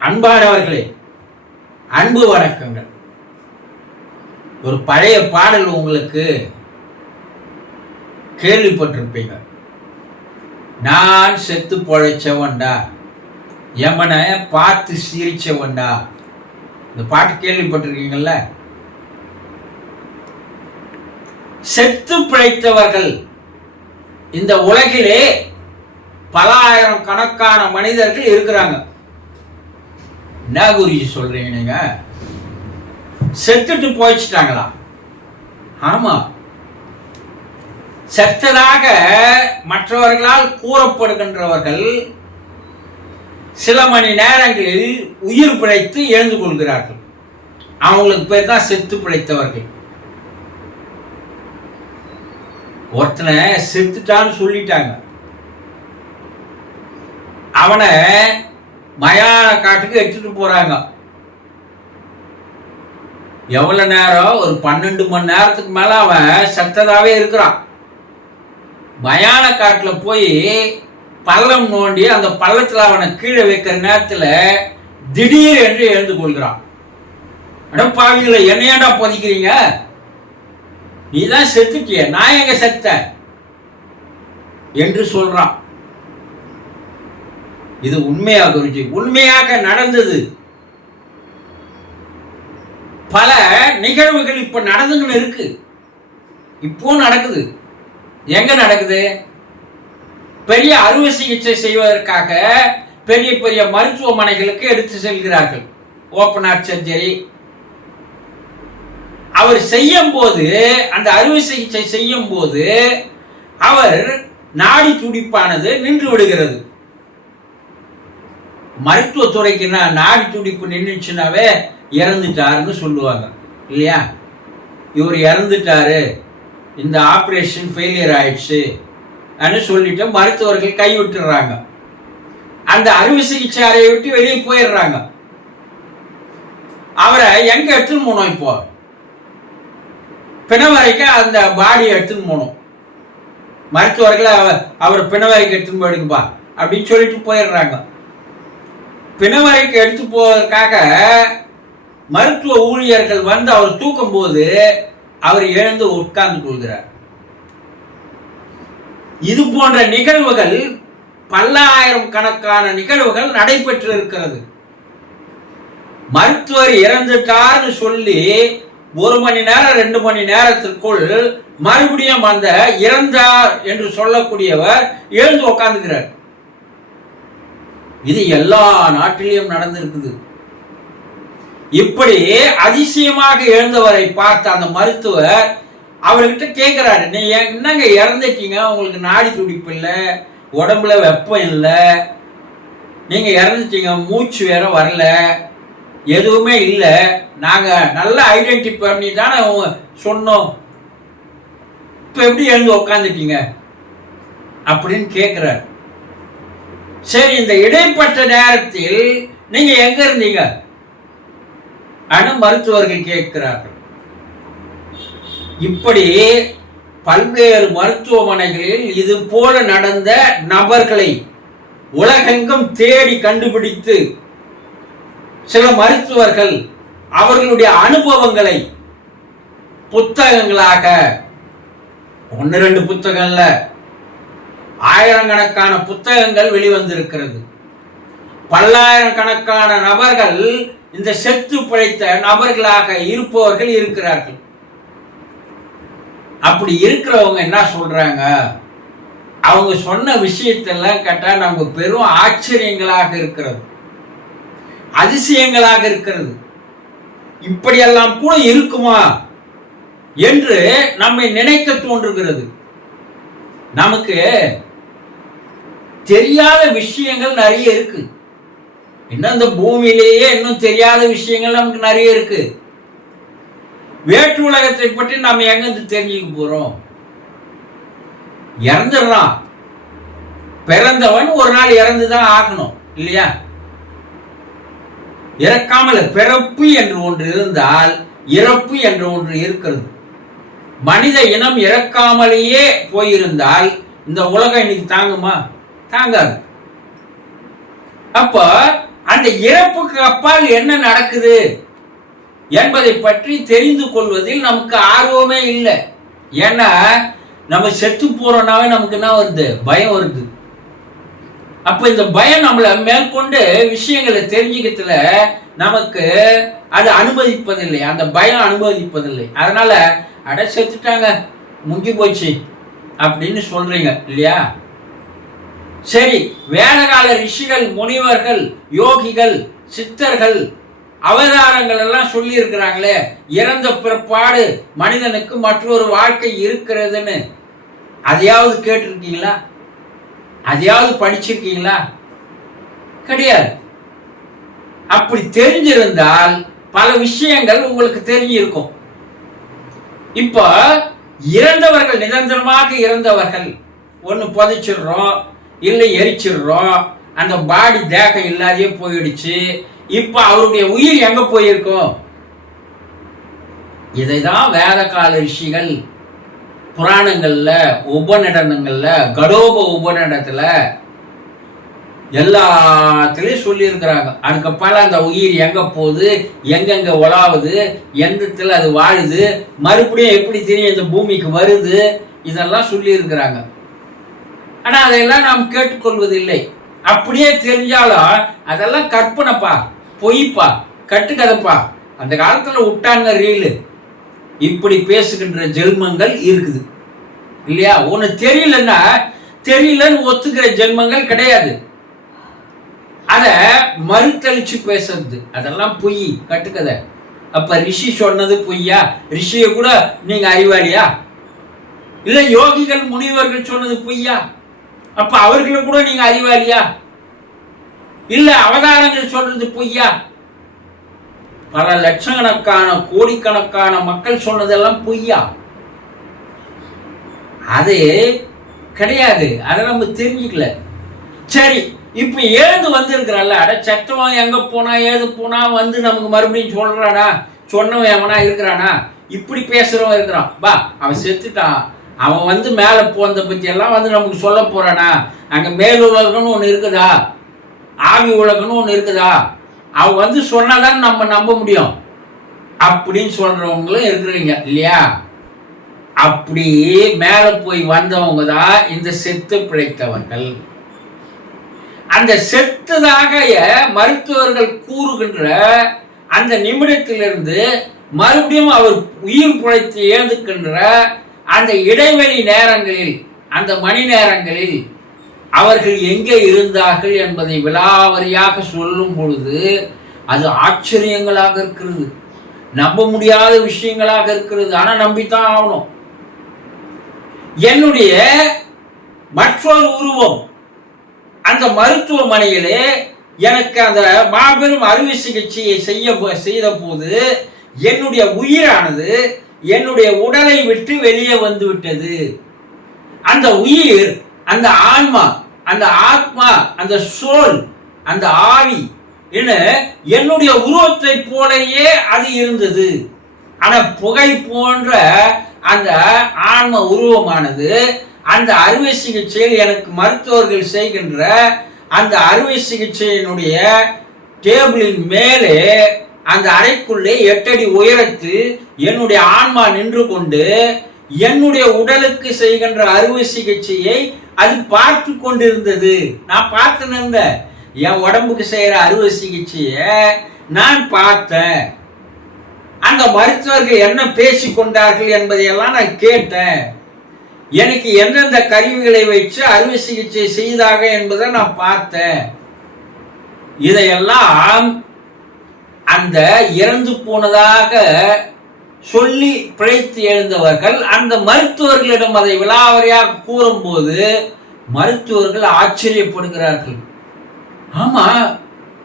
அன்பானவர்களே அன்பு வணக்கங்கள். ஒரு பழைய பாடல் உங்களுக்கு கேள்விப்பட்டிருப்பீங்க. நான் செத்து பொழைச்சவன்டா எமனை பார்த்து சிரிச்சவன்டா. இந்த பாட்டு கேள்விப்பட்டிருக்கீங்கல்ல? செத்து பிழைத்தவர்கள் இந்த உலகிலே பல ஆயிரம் கணக்கான மனிதர்கள் இருக்கிறாங்க. என்ன குருஜி சொல்கிறீங்க செத்துட்டு போயிச்சிட்டாங்களா ஆமா. செத்ததாக மற்றவர்களால் கூறப்படுகின்றவர்கள் சில மணி நேரங்களில் உயிர் பிழைத்து எழுந்து கொள்கிறார்கள். அவங்களுக்கு பேர் தான் செத்து பிழைத்தவர்கள். ஒருத்தனை செத்துட்டான்னு சொல்லிட்டாங்க. அவனை மயான காட்டுக்கு எடுத்துட்டு போறாங்க. எவ்வளவு நேரம்? ஒரு பன்னெண்டு மணி நேரத்துக்கு மேல அவன் செத்ததாவே இருக்கிறான். மயான காட்டுல போய் பள்ளம் நோண்டி அந்த பள்ளத்துல அவனை கீழே வைக்கிற நேரத்துல திடீர் என்று எழுந்து கொள்கிறான். அட பாவிகளை என்னையாடா புதைக்கிறீங்க? நீ தான் செத்துட்டிய நான் எங்க செத்த என்று சொல்றான். இது உண்மையா குருஜி உண்மையாக நடந்தது. பல நிகழ்வுகள் இப்ப நடந்துன்னு இருக்கு. இப்போ நடக்குது. எங்க நடக்குது? பெரிய அறுவை சிகிச்சை செய்வதற்காக பெரிய பெரிய மருத்துவமனைகளுக்கு எடுத்து செல்கிறார்கள். ஓப்பன் ஹார்ட் சர்ஜரி அவர் செய்யும் போது அந்த அறுவை சிகிச்சை செய்யும் போது அவர் நாடி துடிப்பானது நின்று விடுகிறது. மருத்துவத்துறைக்குன்னா நாடி துடிப்பு நின்றுச்சுனாவே இறந்துட்டாருன்னு சொல்லுவாங்க. இல்லையா? இவர் இறந்துட்டாரு. இந்த ஆப்ரேஷன் ஃபெயிலியர் ஆயிடுச்சு அப்படின்னு சொல்லிட்டு மருத்துவர்கள் கைவிட்டுறாங்க. அந்த அறுவை சிகிச்சை அறையை விட்டு வெளியே போயிடுறாங்க. அவரை எங்க எடுத்துன்னு போனோம் இப்போ? பிணவரைக்கு அந்த பாடியை எடுத்துன்னு போகணும் மருத்துவர்களை அவர் அவர் பிணவரைக்கு எடுத்துன்னு போயிடுங்கப்பா அப்படின்னு சொல்லிட்டு போயிடுறாங்க. பிணவரைக்கு எடுத்து போவதற்காக மருத்துவ ஊழியர்கள் வந்து அவர் தூக்கும் போது அவர் எழுந்து உட்கார்ந்து கொள்கிறார். இது போன்ற நிகழ்வுகள் பல்லாயிரம் கணக்கான நிகழ்வுகள் நடைபெற்று இருக்கிறது மருத்துவர் இறந்துட்டார்னு சொல்லி ஒரு மணி நேரம் ரெண்டு மணி நேரத்திற்குள் மறுபடியும் அந்த இறந்தார் என்று சொல்லக்கூடியவர் எழுந்து உட்கார்ந்துக்கிறார். இது எல்லா நாட்டிலையும் நடந்திருக்குது. இப்படி அதிசயமாக எழுந்தவரை பார்த்த அந்த மருத்துவர் அவர்கிட்ட கேட்கிறாரு நீ என்னங்க இறந்துட்டீங்க? உங்களுக்கு நாடி துடிப்பு இல்லை உடம்புல வெப்பம் இல்லை நீங்க இறந்துட்டீங்க மூச்சு வேற வரல எதுவுமே இல்லை நாங்கள் நல்லா ஐடென்டி பண்ணி தானே சொன்னோம். இப்போ எப்படி எழுந்து உக்காந்துட்டீங்க? அப்படின்னு கேட்குறாரு சரி இந்த இடைப்பட்ட நேரத்தில் நீங்க எங்க இருந்தீங்க? அணு மருத்துவர்கள் கேட்கிறார்கள். இப்படி பல்வேறு மருத்துவமனைகளில் இது போல நடந்த நபர்களை உலகெங்கும் தேடி கண்டுபிடித்து சில மருத்துவர்கள் அவர்களுடைய அனுபவங்களை புத்தகங்களாக ஒன்று ரெண்டு புத்தகங்கள்ல ஆயிரக்கணக்கான புத்தகங்கள் வெளிவந்திருக்கிறது. பல்லாயிரக்கணக்கான நபர்கள் இந்த செத்து பிழைத்த நபர்களாக இருப்பவர்கள் இருக்கிறார்கள். அப்படி இருக்கிறவங்க என்ன சொல்றாங்க? அவங்க சொன்ன விஷயத்தெல்லாம் கேட்டால் நமக்கு பெரும் ஆச்சரியங்களாக இருக்கிறது. அதிசயங்களாக இருக்கிறது. இப்படியெல்லாம் கூட இருக்குமா? என்று நம்மை நினைக்க தோன்றுகிறது. நமக்கு தெரியாத விஷயங்கள் நிறைய இருக்கு. இன்னும் இந்த பூமியிலேயே இன்னும் தெரியாத விஷயங்கள் நமக்கு நிறைய இருக்கு. வேற்று உலகத்தை பற்றி நாம் எங்கிருந்து தெரிஞ்சுக்க போறோம்? இறந்துடுறான். பிறந்தவன் ஒரு நாள் இறந்துதான் ஆகணும் இல்லையா? இறக்காமல் பிறப்பு என்று ஒன்று இருந்தால் இறப்பு என்று ஒன்று இருக்கிறது. மனித இனம் இறக்காமலேயே போயிருந்தால் இந்த உலகம் இன்னைக்கு தாங்குமா? தாங்காது அப்போ அந்த இறப்புக்கு அப்பால் என்ன நடக்குது என்பதை பற்றி தெரிந்து கொள்வதில் நமக்கு ஆர்வமே இல்லை. ஏன்னா நம்ம செத்து போறோம்னாவே நமக்கு என்ன வருது? பயம் வருது. அப்ப இந்த பயம் நம்மளை மேற்கொண்டு விஷயங்களை தெரிஞ்சுக்கிறதுல நமக்கு அது அனுமதிப்பதில்லை. அந்த பயம் அனுமதிப்பதில்லை. அதனால அட செத்துட்டாங்க முங்கி போச்சு அப்படின்னு சொல்றீங்க இல்லையா? சரி வேதகால ரிஷிகள் முனிவர்கள் யோகிகள் சித்தர்கள் அவதாரங்கள் எல்லாம் சொல்லியிருக்கிறாங்களே இறந்த பிற்பாடு மனிதனுக்கு மற்றொரு வாழ்க்கை இருக்கிறதுன்னு. அதையாவது கேட்டிருக்கீங்களா? அதையாவது படிச்சிருக்கீங்களா? கிடையாது. அப்படி தெரிஞ்சிருந்தால் பல விஷயங்கள் உங்களுக்கு தெரிஞ்சிருக்கும். இப்போ இறந்தவர்கள் நிரந்தரமாக இறந்தவர்கள் ஒன்று புதைச்சிடுறோம். இல்லை எரிச்சிடுறோம். அந்த பாடி தேகம் இல்லாதே போயிடுச்சு. இப்போ அவருடைய உயிர் எங்கே போயிருக்கோம்? இதை தான் வேத கால ரிஷிகள் புராணங்களில் உபநடனங்கள்ல கடோப உபநடத்துல எல்லாத்துலேயும் சொல்லியிருக்கிறாங்க. அதுக்கப்பால அந்த உயிர் எங்கே போகுது எங்கெங்கே உலாவுது எந்தத்தில் அது வாழுது மறுபடியும் எப்படி தெரியும் இந்த பூமிக்கு வருது? இதெல்லாம் சொல்லியிருக்கிறாங்க. ஆனால் அதையெல்லாம் நாம் கேட்டுக்கொள்வதில்லை. அப்படியே தெரிஞ்சாலும் அதெல்லாம் கற்பனைப்பா பொய்ப்பா கட்டுக்கதைப்பா. அந்த காலத்தில் விட்டாங்க ரீலு. இப்படி பேசுகின்ற ஜென்மங்கள் இருக்குது. இல்லையா? ஒன்று தெரியலன்னா தெரியலன்னு ஒத்துக்கிற ஜென்மங்கள் கிடையாது. அதை மறுத்தளிச்சு பேசுறது. அதெல்லாம் பொய் கட்டுக்கதை. அப்ப ரிஷி சொன்னது பொய்யா? ரிஷியை கூட நீங்க அறிவாளியா? இல்லை யோகிகள் முனிவர்கள் சொன்னது பொய்யா? அப்ப அவர்களும் கூட நீங்க அறிவாளியா இல்ல அவதாரங்கள் சொல்றது பொய்யா? பல லட்சக்கணக்கான கோடிக்கணக்கான மக்கள் சொன்னதெல்லாம் பொய்யா? அது கிடையாது. அதை நம்ம தெரிஞ்சுக்கல. சரி இப்ப ஏது வந்திருக்கிறான்ல அட சட்டவன் எங்க போனா ஏது போனா வந்து நமக்கு மறுபடியும் சொல்றானா? சொன்னவன் எவனா இருக்கிறானா? இப்படி பேசுறவன் இருக்கிறான். பா அவன் செத்துட்டான். அவன் வந்து மேலே போனதை பற்றியெல்லாம் வந்து நமக்கு சொல்ல போகிறானா அங்கே மேல் உலகம்னு ஒன்று இருக்குதா? ஆவி உலகம்னு ஒன்று இருக்குதா? அவன் வந்து சொன்னாதான் நம்ம நம்ப முடியும். அப்படின்னு சொல்கிறவங்களும் இருக்கிறீங்க இல்லையா? அப்படி மேலே போய் வந்தவங்க தான் இந்த செத்து பிழைத்தவர்கள். அந்த செத்ததாக மருத்துவர்கள் கூறுகின்ற அந்த நிமிடத்திலிருந்து மறுபடியும் அவர் உயிர் பிழைத்து ஏந்துக்கின்ற அந்த இடைவெளி நேரங்களில் அந்த மணி நேரங்களில் அவர்கள் எங்கே இருந்தார்கள் என்பதை விலாவரியாக சொல்லும் பொழுது அது ஆச்சரியங்களாக இருக்கிறது. நம்ப முடியாத விஷயங்களாக இருக்கிறது. ஆனால் நம்பித்தான் ஆகணும். என்னுடைய மற்றொரு உருவம் அந்த மருத்துவமனையிலே எனக்கு அந்த மாபெரும் அறுவை சிகிச்சையை செய்ய செய்த போது என்னுடைய உயிரானது என்னுடைய உடலை விட்டு வெளியே வந்து விட்டது அந்த உயிர் அந்த ஆன்மா அந்த ஆத்மா அந்த சோல் அந்த ஆவி என்ன என்னுடைய உருவத்தை போலயே அது இருந்தது. ஆனா புகை போன்ற அந்த ஆன்ம உருவமானது அந்த அறுவை சிகிச்சையில் எனக்கு மருத்துவர்கள் செய்கின்ற அந்த அறுவை சிகிச்சையினுடைய டேபிளின் மேலே அந்த அறைக்குள்ளே எட்டடி உயரத்து என்னுடைய ஆன்மா நின்று கொண்டு என்னுடைய உடலுக்கு செய்கின்ற அறுவை சிகிச்சையை அது பார்த்து கொண்டிருந்தது. நான் பார்த்து இருந்தேன் என் உடம்புக்கு செய்கிற அறுவை சிகிச்சையை நான் பார்த்தேன். அந்த மருத்துவர்கள் என்ன பேசி கொண்டார்கள் என்பதையெல்லாம் நான் கேட்டேன். எனக்கு எந்தெந்த கருவிகளை வச்சு அறுவை சிகிச்சை செய்தாக என்பதை நான் பார்த்தேன். இதையெல்லாம் அந்த இறந்து போனதாக சொல்லி பிழைத்து எழுந்தவர்கள் அந்த மருத்துவர்களிடம் அதை விலாவரியாக கூறும்போது மருத்துவர்கள் ஆச்சரியப்படுகிறார்கள். ஆமா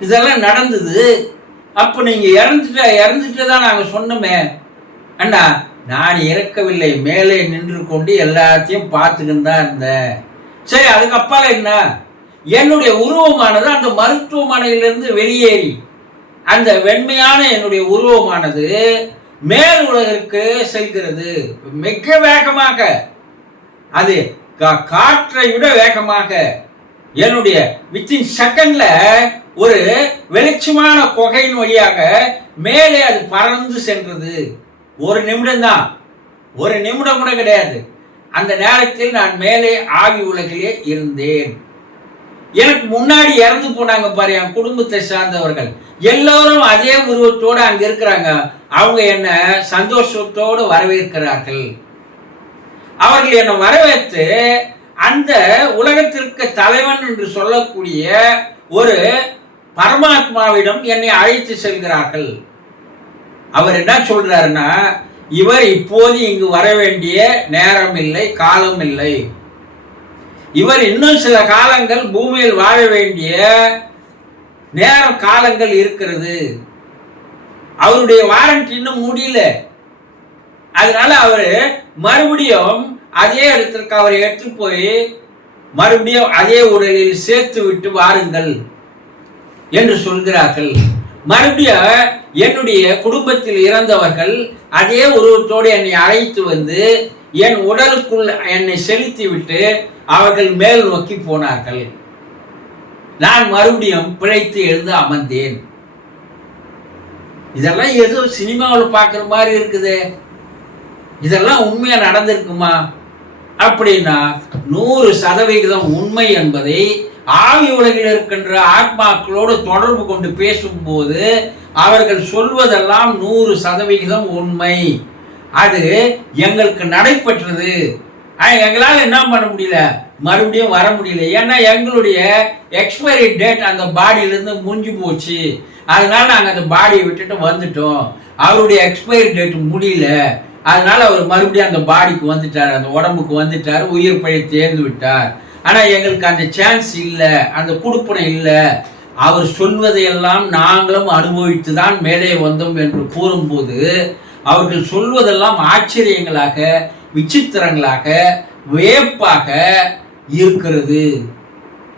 இதெல்லாம் நடந்தது. அப்ப நீங்க இறந்துட்ட இறந்துட்டு தான் நாங்க சொன்னோமே. அண்ணா நான் இறக்கவில்லை. மேலே நின்று கொண்டு எல்லாத்தையும் பார்த்துக்கிட்டு தான் இருந்தேன். சரி அதுக்கப்பால என்ன? என்னுடைய உருவமானது அந்த மருத்துவமனையிலிருந்து வெளியேறி அந்த வெண்மையான என்னுடைய உருவமானது மேல் உலகிற்கு செல்கிறது. மிக வேகமாக. அது காற்றை விட வேகமாக. என்னுடைய வித்தின் செகண்ட்ல ஒரு வெளிச்சமான குகையின் வழியாக மேலே அது பறந்து சென்றது. ஒரு நிமிடம் தான் ஒரு நிமிடம் கூட கிடையாது. அந்த நேரத்தில் நான் மேலே ஆவி உலகிலே இருந்தேன். எனக்கு முன்னாடி இறந்து போனாங்க பாரு என் குடும்பத்தை சார்ந்தவர்கள். எல்லோரும் அதே உருவத்தோடு அங்கே இருக்கிறாங்க. அவங்க என்ன சந்தோஷத்தோடு வரவேற்கிறார்கள். அவர்கள் என்னை வரவேற்று அந்த உலகத்திற்கு தலைவன் என்று சொல்லக்கூடிய ஒரு பரமாத்மாவிடம் என்னை அழைத்து செல்கிறார்கள். அவர் என்ன சொல்றாருன்னா இவர் இப்போது இங்கு வர வேண்டிய நேரம் இல்லை காலம் இல்லை. இவர் இன்னும் சில காலங்கள் பூமியில் வாழ வேண்டிய நேரம் காலங்கள் இருக்கிறது. அவருடைய வாரண்ட் இன்னும் முடியல. அதனால அவர் மறுபடியும் அதே இடத்திற்கு அவரை எடுத்து போய் மறுபடியும் அதே உடலில் சேர்த்து விட்டு வாருங்கள் என்று சொல்கிறார்கள். மறுபடியும் என்னுடைய குடும்பத்தில் இறந்தவர்கள் அதே உருவத்தோடு என்னை அழைத்து வந்து என் உடலுக்குள் என்னை செலுத்திவிட்டு அவர்கள் மேல் நோக்கி போனார்கள். நான் மறுபடியும் பிழைத்து எழுந்து அமர்ந்தேன். இதெல்லாம் ஏதோ சினிமாவில் பார்க்குற மாதிரி இருக்குது. இதெல்லாம் உண்மையாக நடந்திருக்குமா? அப்படின்னா நூறு சதவிகிதம் உண்மை என்பதை ஆவி உலகில் இருக்கின்ற ஆத்மாக்களோடு தொடர்பு கொண்டு பேசும்போது அவர்கள் சொல்வதெல்லாம் நூறு சதவிகிதம் உண்மை. அது எங்களுக்கு நடைபெற்றது. எங்களால் என்ன பண்ண முடியல? மறுபடியும் வர முடியல. ஏன்னா எங்களுடைய எக்ஸ்பைரி டேட் அந்த பாடியிலேருந்து முடிஞ்சு போச்சு. அதனால நாங்கள் அந்த பாடியை விட்டுட்டு வந்துட்டோம். அவருடைய எக்ஸ்பைரி டேட் முடியல. அதனால அவர் மறுபடியும் அந்த பாடிக்கு வந்துட்டார். அந்த உடம்புக்கு வந்துட்டார். உயிர் பழி தேர்ந்து விட்டார். ஆனால் எங்களுக்கு அந்த சான்ஸ் இல்லை. அந்த கொடுப்பனை இல்லை. அவர் சொல்வதையெல்லாம் நாங்களும் அனுபவித்து தான் மேலே வந்தோம் என்று கூறும்போது அவர்கள் சொல்வதெல்லாம் ஆச்சரியங்களாக விசித்திரங்களாக வியப்பாக இருக்கிறது.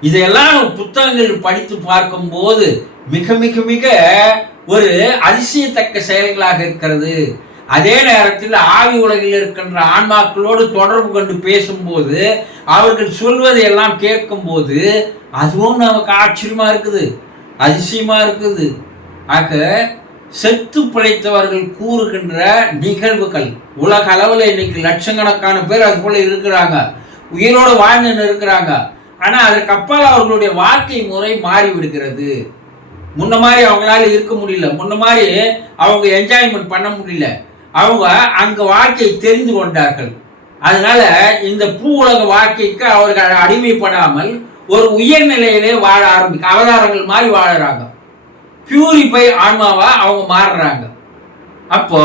இதையெல்லாம் புத்தகங்கள் படித்து பார்க்கும்போது மிக மிக மிக ஒரு அதிசயத்தக்க செயல்களாக இருக்கிறது. அதே நேரத்தில் ஆவி உலகில் இருக்கின்ற ஆன்மாக்களோடு தொடர்பு கொண்டு பேசும்போது அவர்கள் சொல்வதை எல்லாம் கேட்கும்போது அதுவும் நமக்கு ஆச்சரியமா இருக்குது அதிசயமா இருக்குது. ஆக செத்து பிழைத்தவர்கள் கூறுகின்ற நிகழ்வுகள். உலக அளவில் இன்னைக்கு லட்சக்கணக்கான பேர் அது போல இருக்கிறாங்க. உயிரோடு வாழ்ந்துன்னு இருக்கிறாங்க ஆனால் அதற்கு அப்பால் அவர்களுடைய வாழ்க்கை முறை மாறி விடுகிறது முன்ன மாதிரி அவங்களால இருக்க முடியல. முன்ன மாதிரி அவங்க என்ஜாய்மெண்ட் பண்ண முடியல. அவங்க அங்க வாழ்க்கையை தெரிந்து கொண்டார்கள். அதனால இந்த பூ உலக வாழ்க்கைக்கு அவர்கள் அடிமைப்படாமல் ஒரு உயர்நிலையிலே வாழ ஆரம்பிக்க அவதாரங்கள் மாதிரி வாழறாங்க. பியூரிஃபை ஆன்மாவா அவங்க மாறுறாங்க. அப்போ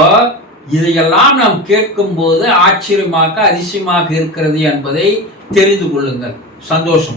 இதையெல்லாம் நாம் கேட்கும்போது ஆச்சரியமாக அதிசயமாக இருக்கிறது என்பதை தெரிந்து கொள்ளுங்கள். சந்தோஷம்.